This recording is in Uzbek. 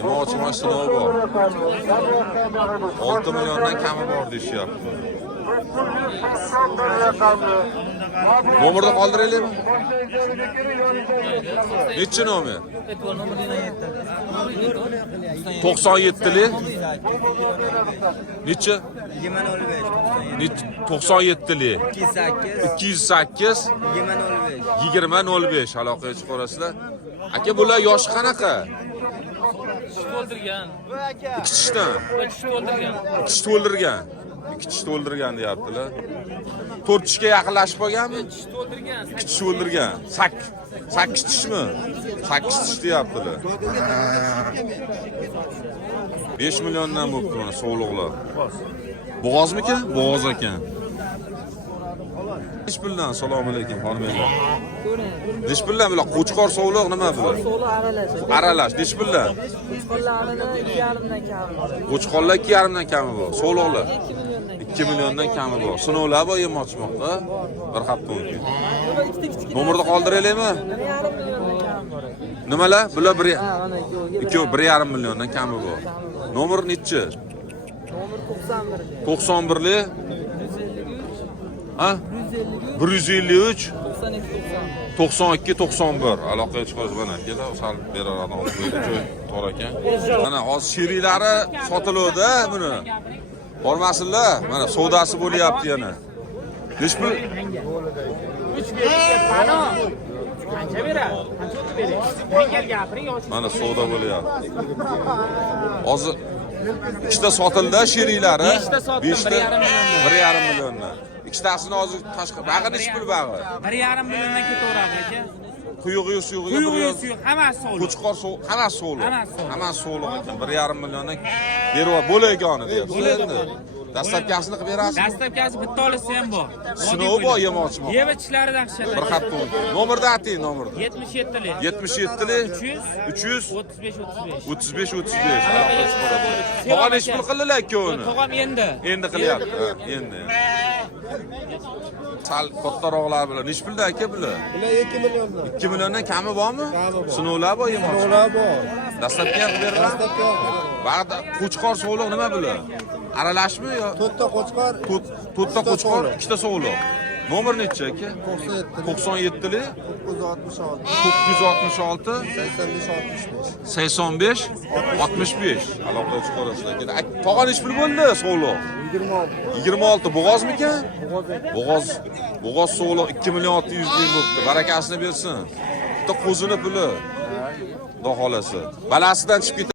Emochi mashina bor. 6 milliondan kami bor deyishyapti. Nomerni qoldiraylikmi? Nechi nomer? 97li. Nechi? 97li. 208 2005 aloqaga chiqarasizlar. Aka bular yoshi qanaqa? To'ldirgan. Ikkishdan. To'ldirgan. Ikkish to'ldirgan. Ikkish to'ldirgan deyaptilar. 4 tishga yaqinlashib qolganmi? To'ldirgan. Ikkish to'ldirgan. 8 tishmi? 8 tish deyaptilar. 5 milliondan bo'pti mana sog'liqlar. Bo'g'ozmikan? Bo'g'oz ekan. Ish bilan assalomu alaykum xonimlar. Ish bilan bular qo'chqor sog'liq nima bular? Aralash. Ish bilan. Qo'chqorlar 2,5 dan kami bor. Sog'liqlar 2 milliondan kami bor. Sinovlar bor yem ochmoqda. Bir hafta mumkin. Nomerni qoldiraylikmi? Nimalar? Bular 1,5 milliondan kami bor. Nomer nechi? Nomer 91. 91li. Ha? 153 92 91 aloqaga chiqamiz mana kela sal beraradi joy tor ekan. Mana hozir sheriklari sotiladi buni. Bormasinlar. Mana savdosi bo'lyapti yana. Nech pul? 3 berishga pano. Qancha beradi? Qancha o'tib beradi? Menga gapiring yoki Mana savdo bo'lyapti. Hozir ikkita sotildi sheriklari. 1,5 milliondan. Ikkitasini hozir tashqi. Bag'i nech pul bag'i? 1,5 milliondan ketaveradi aka. Quyug'i suyug'iga Quyuq hammasi so'l. Qo'chqor hammasi so'li. Hammasi so'li ekan. 1,5 milliondan berib bo'lagoni deyapsiz endi. Dastlabkasini qilib berasiz. Dastlabkasi bitta olsa ham bor. Sinov bor yem ochmoq. Yeva tishlari dahshatli. Bir hafta o'tdi. Nomerni ayting, nomerni. 77li. 77li 300 35 35. Tog'a nech pul qildilar ikkovini? Tog'am Endi qilyapti. Endi. Sal kattaroqlar bilan nech pulda aka bular? Bular 2 milliondan. 2 milliondan kami bormi? Sinovlar bor yem ochmoq. Sinovlar bor. Dastlabki ham beriladi. Dastlabki Vaqtda qo'chqor sog'liq nima bular? Aralashmi yo? 4 ta qo'chqor, 4 ta qo'chqor, 2 ta sog'liq. Nomer nechi aka? 97 97li 966 966 85 65 aloqaga chiqarasizlar. Tog'a nech pul bo'ldi sog'liq? 26. 26 bo'g'ozmikan? Bo'g'oz sog'liq 2 million 600 ming bo'libdi. Barakasini bersin. Bitta qo'zini puli. Xudo xolasa. Balasidan chiqib